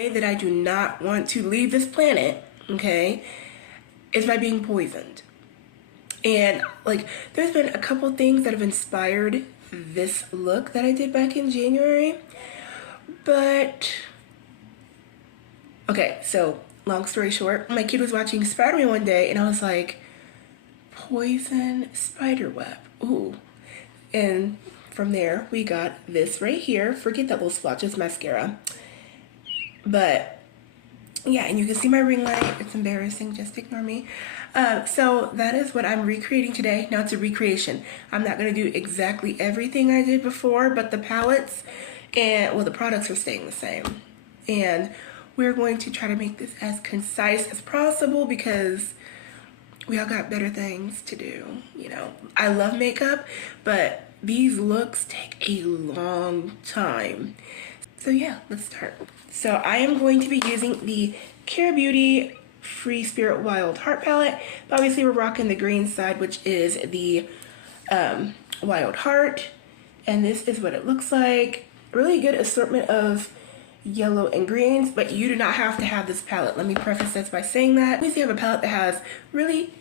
way that I do not want to leave this planet, okay, is by being poisoned. And like, there's been a couple things that have inspired this look that I did back in January. But, okay, so long story short, my kid was watching Spider-Man one day and I was like, poison spiderweb, ooh. And from there, we got this right here. Forget that little splotch, it's mascara. But yeah, and you can see my ring light. It's embarrassing, just ignore me. So that is what I'm recreating today. Now it's a recreation. I'm not gonna do exactly everything I did before, but the palettes and, well, the products are staying the same. And we're going to try to make this as concise as possible because we all got better things to do, you know. I love makeup, but these looks take a long time. So yeah, let's start. So I am going to be using the Care Beauty Free Spirit Wild Heart palette. But obviously we're rocking the green side, which is the Wild Heart. And this is what it looks like. Really good assortment of yellow and greens, but you do not have to have this palette. Let me preface this by saying that. If you have a palette that has really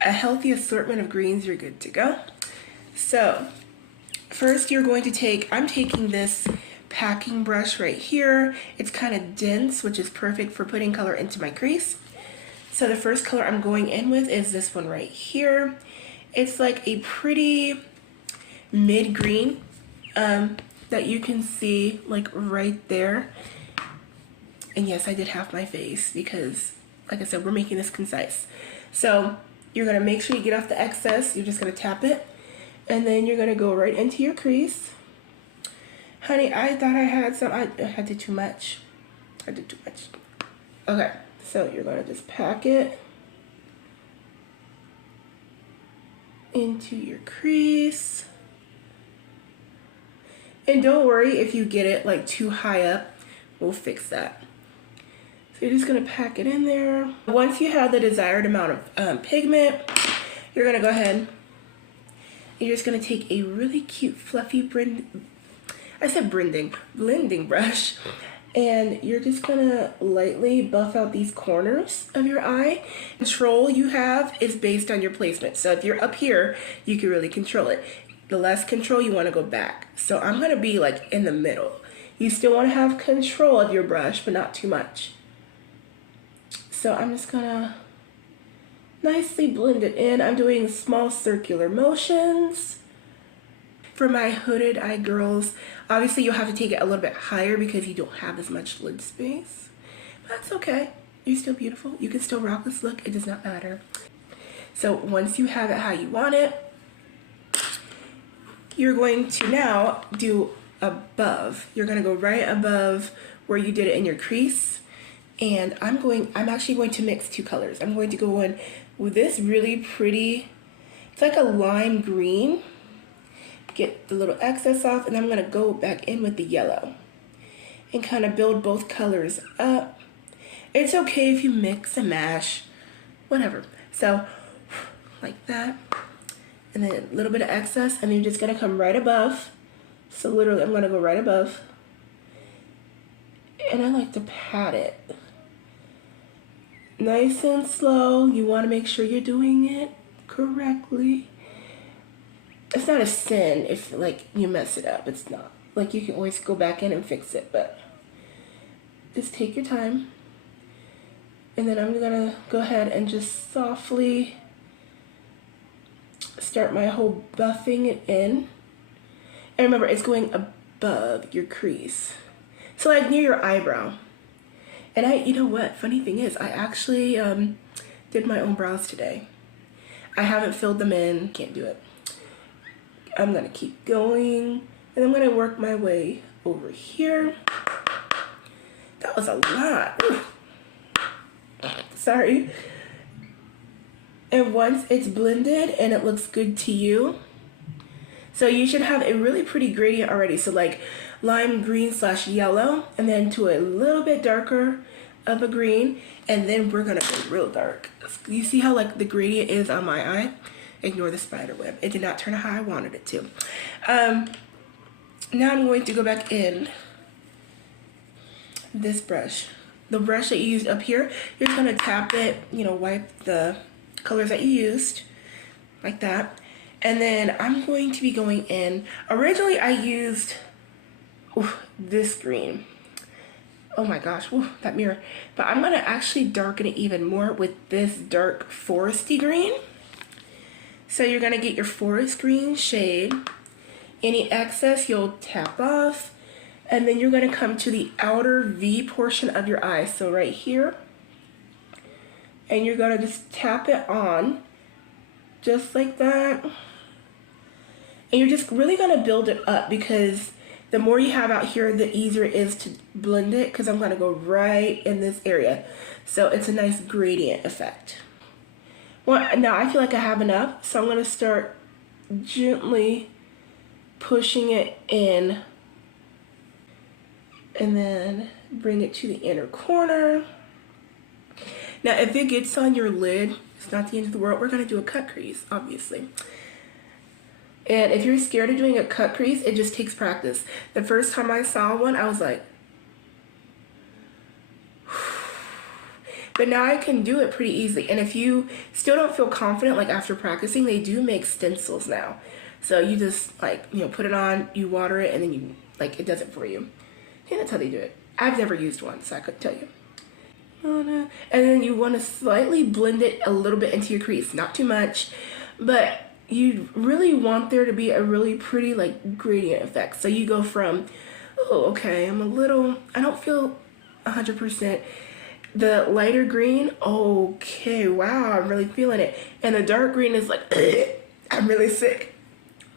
a healthy assortment of greens, you're good to go. So first you're going to take, I'm taking this packing brush right here. It's kind of dense, which is perfect for putting color into my crease. So the first color I'm going in with is this one right here. It's like a pretty mid-green that you can see like right there. And yes, I did half my face because, like I said, we're making this concise. So you're gonna make sure you get off the excess. You're just gonna tap it, and then you're gonna go right into your crease. Honey, I thought I had some, I did too much. I did too much. Okay, so you're gonna just pack it into your crease. And don't worry if you get it like too high up, we'll fix that. So you're just gonna pack it in there. Once you have the desired amount of pigment, you're gonna go ahead. You're just gonna take a really cute fluffy blending brush, and you're just gonna lightly buff out these corners of your eye. Control you have is based on your placement. So if you're up here, you can really control it. The less control, you wanna go back. So I'm gonna be like in the middle. You still wanna have control of your brush, but not too much. So I'm just gonna nicely blend it in. I'm doing small circular motions. For my hooded eye girls, obviously you'll have to take it a little bit higher because you don't have as much lid space. But that's okay. You're still beautiful. You can still rock this look. It does not matter. So once you have it how you want it, you're going to now do above. You're going to go right above where you did it in your crease. And I'm actually going to mix two colors. I'm going to go in with this really pretty, it's like a lime green. Get the little excess off, and I'm gonna go back in with the yellow and kind of build both colors up. It's okay if you mix and mash, whatever. So like that, and then a little bit of excess, and you're just gonna come right above. So literally I'm gonna go right above, and I like to pat it nice and slow. You want to make sure you're doing it correctly. It's not a sin if like you mess it up. It's not. Like, you can always go back in and fix it, but just take your time. And then I'm gonna go ahead and just softly start my whole buffing it in. And remember, it's going above your crease. So like near your eyebrow. And you know what, funny thing is, I actually did my own brows today. I haven't filled them in, can't do it. I'm gonna keep going, and I'm gonna work my way over here. That was a lot. Sorry. And once it's blended and it looks good to you, so you should have a really pretty gradient already. So like lime green / yellow, and then to a little bit darker of a green, and then we're gonna go real dark. You see how like the gradient is on my eye? Ignore the spider web. It did not turn out how I wanted it to. Now I'm going to go back in this brush. The brush that you used up here, you're just gonna tap it, you know, wipe the colors that you used, like that. And then I'm going to be going in, originally I used this green. Oh my gosh, that mirror. But I'm gonna actually darken it even more with this dark foresty green. So you're gonna get your forest green shade. Any excess you'll tap off. And then you're gonna come to the outer V portion of your eye. So right here. And you're gonna just tap it on. Just like that. And you're just really gonna build it up because the more you have out here, the easier it is to blend it, because I'm gonna go right in this area. So it's a nice gradient effect. Well, now I feel like I have enough, so I'm gonna start gently pushing it in and then bring it to the inner corner. Now, if it gets on your lid, it's not the end of the world. We're gonna do a cut crease, obviously. And if you're scared of doing a cut crease, it just takes practice. The first time I saw one, I was like, but now I can do it pretty easily. And if you still don't feel confident, like after practicing, they do make stencils now. So you just like, you know, put it on, you water it, and then you, like, it does it for you. I think that's how they do it. I've never used one, so I couldn't tell you. And then you want to slightly blend it a little bit into your crease, not too much, but you really want there to be a really pretty like gradient effect. So you go from, oh, okay, I'm a little, I don't feel 100%. The lighter green, okay, wow, I'm really feeling it. And the dark green is like, I'm really sick.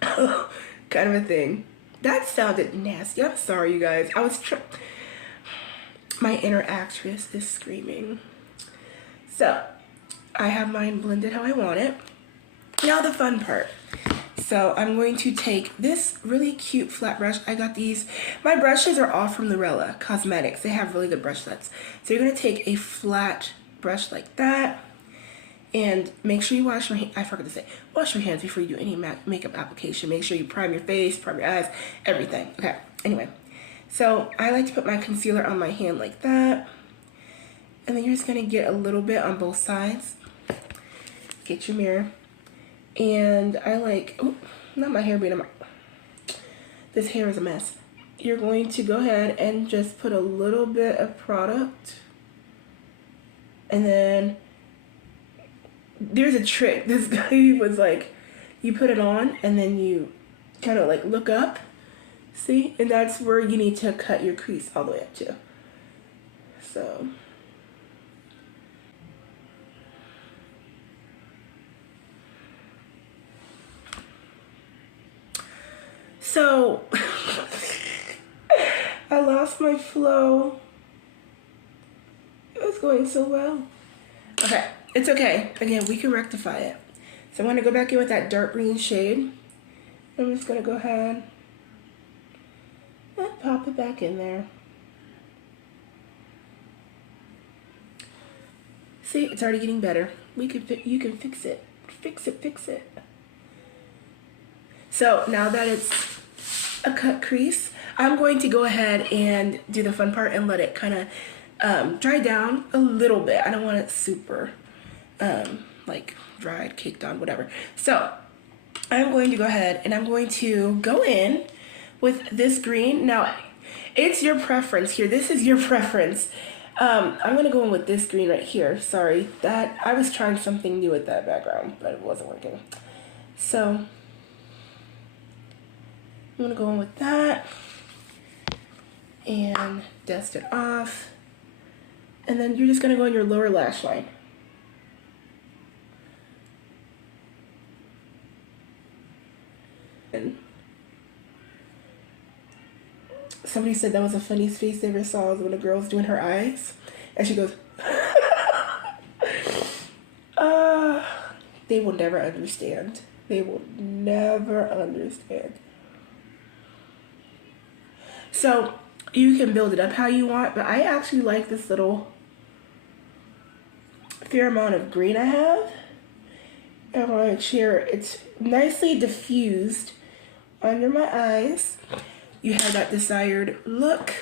Kind of a thing. That sounded nasty. I'm sorry, you guys. My inner actress is screaming. So, I have mine blended how I want it. Now the fun part. So I'm going to take this really cute flat brush. I got these. My brushes are all from Lorella Cosmetics. They have really good brush sets. So you're going to take a flat brush like that. And make sure you wash your hands. I forgot to say, wash your hands before you do any makeup application. Make sure you prime your face, prime your eyes, everything. Okay, anyway. So I like to put my concealer on my hand like that. And then you're just going to get a little bit on both sides. Get your mirror. And I like, oh, not my hair being this hair is a mess. You're going to go ahead and just put a little bit of product. And then there's a trick. This guy was like, you put it on and then you kind of like look up. See? And that's where you need to cut your crease all the way up to. So. So, I lost my flow. It was going so well. Okay, it's okay. Again, we can rectify it. So I'm going to go back in with that dark green shade. I'm just going to go ahead and pop it back in there. See, it's already getting better. You can fix it. Fix it. So now that it's a cut crease, I'm going to go ahead and do the fun part and let it kind of dry down a little bit. I don't want it super like dried, caked on, whatever. So I'm going to go ahead and I'm going to go in with this green. Now it's your preference here. This is your preference. I'm going to go in with this green right here. Sorry, that I was trying something new with that background, but it wasn't working. So I'm going to go in with that and dust it off. And then you're just going to go in your lower lash line. And somebody said that was the funniest face they ever saw was when a girl's doing her eyes. And she goes, they will never understand. They will never understand. So you can build it up how you want, but I actually like this little fair amount of green I have. I want to make sure it's nicely diffused under my eyes. You have that desired look.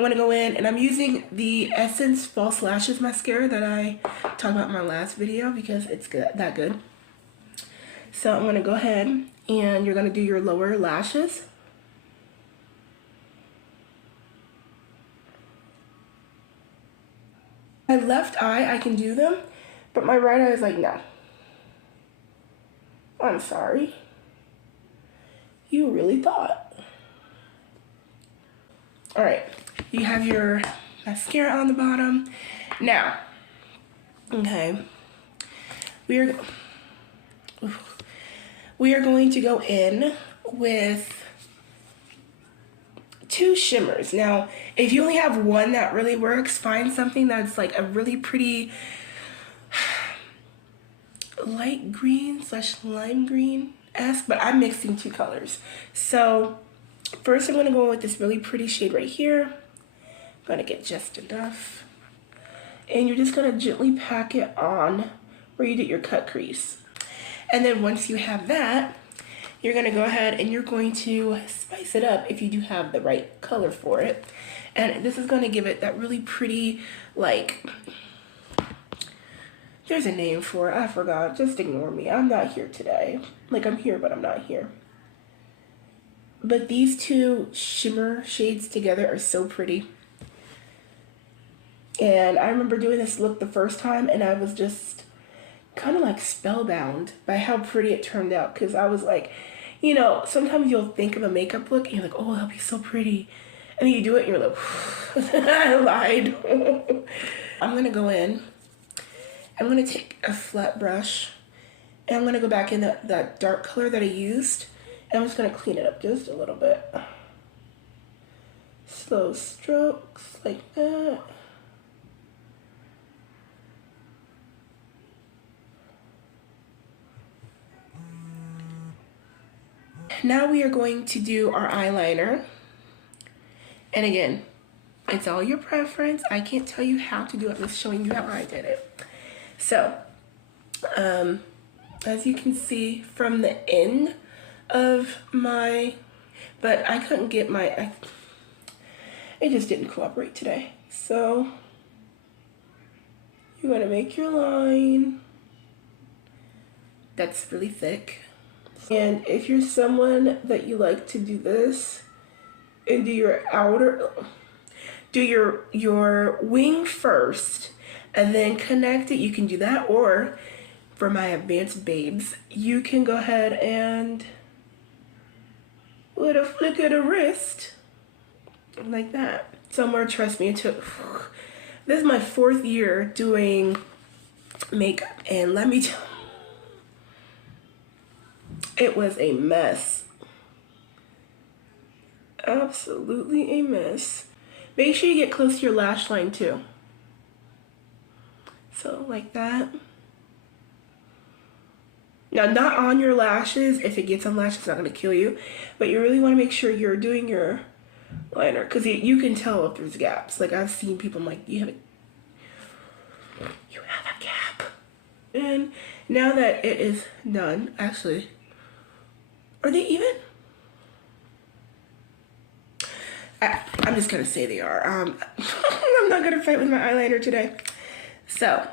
I'm gonna go in and I'm using the Essence False Lashes Mascara that I talked about in my last video because it's that good. So I'm gonna go ahead and you're gonna do your lower lashes. My left eye, I can do them, but my right eye is like, no. I'm sorry. You really thought. All right, you have your mascara on the bottom. Now, okay, we are going to go in with 2 shimmers. Now, if you only have one that really works, find something that's like a really pretty light green / lime green-esque, but I'm mixing 2 colors. So first I'm gonna go with this really pretty shade right here. I'm gonna get just enough. And you're just gonna gently pack it on where you did your cut crease. And then once you have that, you're gonna go ahead and you're going to spice it up if you do have the right color for it. And this is gonna give it that really pretty, like, there's a name for it, I forgot, just ignore me. I'm not here today. Like, I'm here, but I'm not here. But these 2 shimmer shades together are so pretty. And I remember doing this look the first time and I was just kind of like spellbound by how pretty it turned out. Because I was like, you know, sometimes you'll think of a makeup look and you're like, oh, that'll be so pretty. And then you do it and you're like, I lied. I'm going to go in. I'm going to take a flat brush and I'm going to go back in that dark color that I used. And I'm just going to clean it up just a little bit. Slow strokes like that. Now we are going to do our eyeliner. And again, it's all your preference. I can't tell you how to do it. I'm just showing you how I did it. So, as you can see from the end of my, but I couldn't get my, it just didn't cooperate today. So, you're gonna make your line. That's really thick. And if you're someone that you like to do this and do your outer, do your wing first and then connect it, you can do that. Or for my advanced babes, you can go ahead and with a flick of the wrist like that. Somewhere, trust me, it took, this is my 4th year doing makeup, and let me tell you, it was a mess. Absolutely a mess. Make sure you get close to your lash line too. So like that. Now, not on your lashes. If it gets on lashes, it's not going to kill you. But you really want to make sure you're doing your liner, because you can tell if there's gaps. Like, I've seen people, I'm like, you have a gap. And now that it is done, actually, are they even? I'm just gonna say they are. I'm not gonna fight with my eyeliner today. So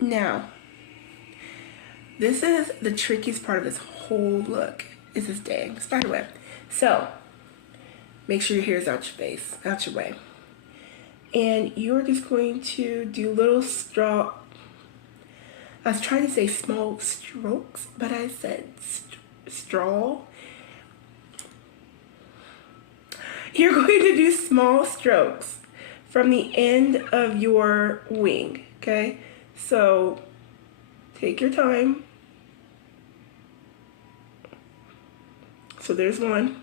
now, this is the trickiest part of this whole look, is this dang spider web. So make sure your hair is out your face, out your way. And you're just going to do little straw, I was trying to say small strokes, but I said straw. You're going to do small strokes from the end of your wing, okay? So take your time. So there's one.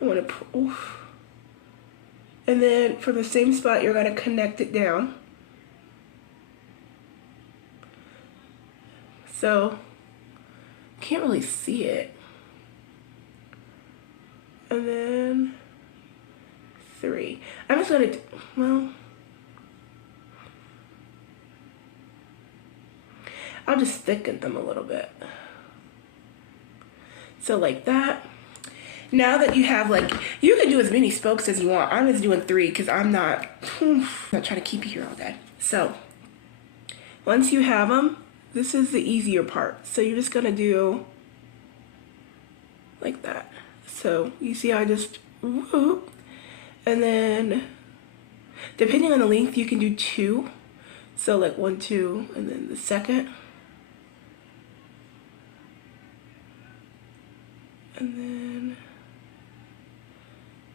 I want to pull. And then from the same spot, you're going to connect it down. So can't really see it. And then 3. I'm just gonna, well, I'll just thicken them a little bit. So like that. now that you have, like, you can do as many spokes as you want. I'm just doing 3 because I'm not trying to keep you here all day. So once you have them, this is the easier part. So you're just gonna do like that. So you see how I just whoop, and then depending on the length you can do 2. So like 1, 2, and then the second. And then,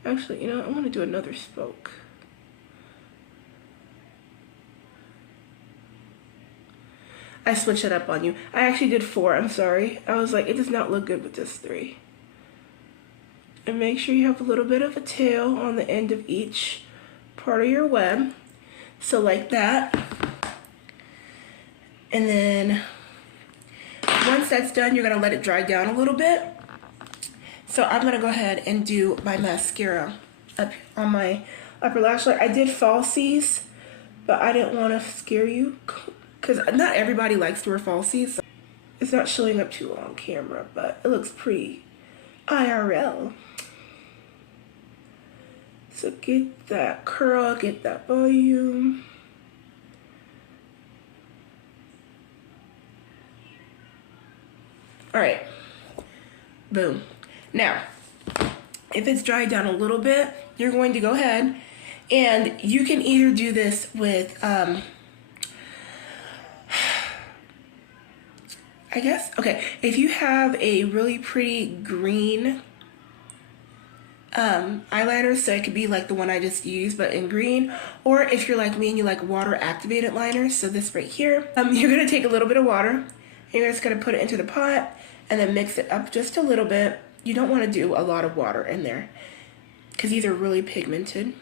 actually, you know, I want to do another spoke. I switched it up on you. I actually did 4, I'm sorry. I was like, it does not look good with just 3. And make sure you have a little bit of a tail on the end of each part of your web. So like that. And then, once that's done, you're going to let it dry down a little bit. So I'm going to go ahead and do my mascara up on my upper lash line. I did falsies, but I didn't want to scare you because not everybody likes to wear falsies. So it's not showing up too well on camera, but it looks pretty IRL. So get that curl, get that volume. All right, boom. Now, if it's dried down a little bit, you're going to go ahead and you can either do this with, I guess, okay, if you have a really pretty green eyeliner, so it could be like the one I just used, but in green, or if you're like me and you like water activated liners, so this right here, you're gonna take a little bit of water, and you're just gonna put it into the pot, and then mix it up just a little bit. You don't want to do a lot of water in there because these are really pigmented.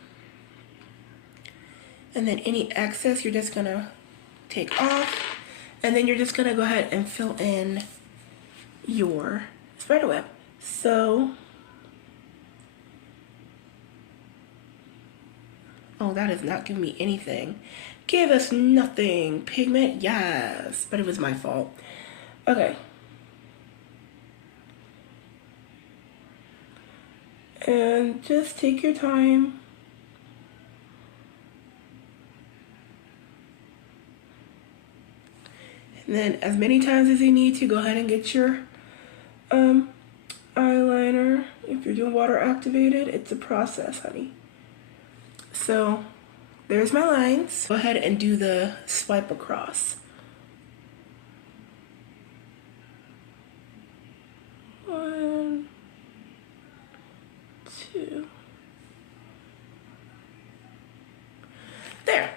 And then any excess you're just gonna take off, and then you're just gonna go ahead and fill in your spider web. So, oh, that is not giving me anything. Give us nothing. Pigment, yes, but it was my fault. Okay. And just take your time. And then as many times as you need to, go ahead and get your eyeliner. If you're doing water activated, it's a process, honey. So there's my lines. Go ahead and do the swipe across. 1, 2. There.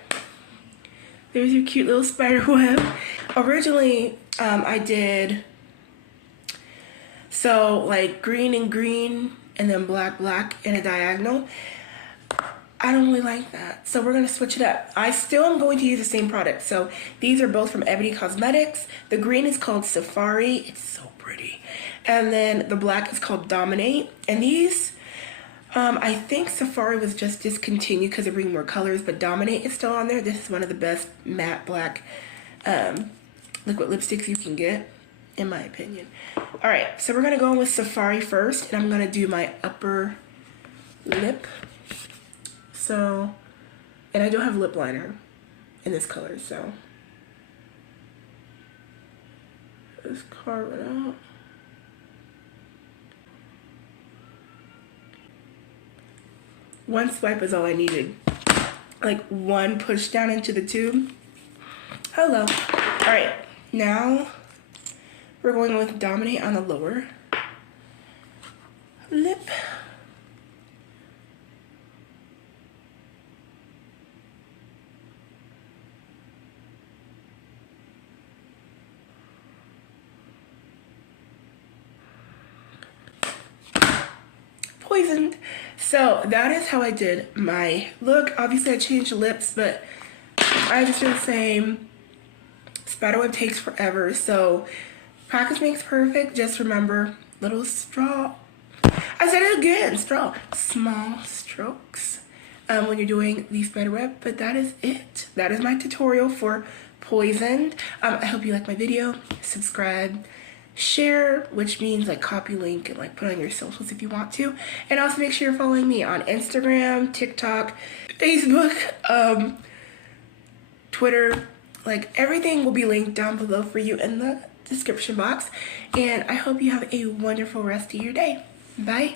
There's your cute little spider web. Originally, I did so like green and green and then black, black in a diagonal. I don't really like that, so we're gonna switch it up. I still am going to use the same product. So these are both from Ebony Cosmetics. The green is called Safari. It's so pretty. And then the black is called Dominate. And these, I think Safari was just discontinued because they bring more colors, but Dominate is still on there. This is one of the best matte black liquid lipsticks you can get, in my opinion. All right, so we're gonna go with Safari first, and I'm gonna do my upper lip. So, and I don't have lip liner in this color, so just carve it out. One swipe is all I needed. Like one push down into the tube. Hello. All right, now we're going with Dominate on the lower lip. Poisoned. So that is how I did my look. Obviously I changed the lips, but I just did the same. Spiderweb takes forever, so practice makes perfect. Just remember, little straw. I said it again, straw. Small strokes when you're doing the spiderweb, but that is it. That is my tutorial for Poisoned. I hope you like my video. Subscribe, share, which means like copy link and like put on your socials if you want to. And also make sure you're following me on Instagram, TikTok, Facebook, Twitter. Like everything will be linked down below for you in the description box. And I hope you have a wonderful rest of your day. Bye.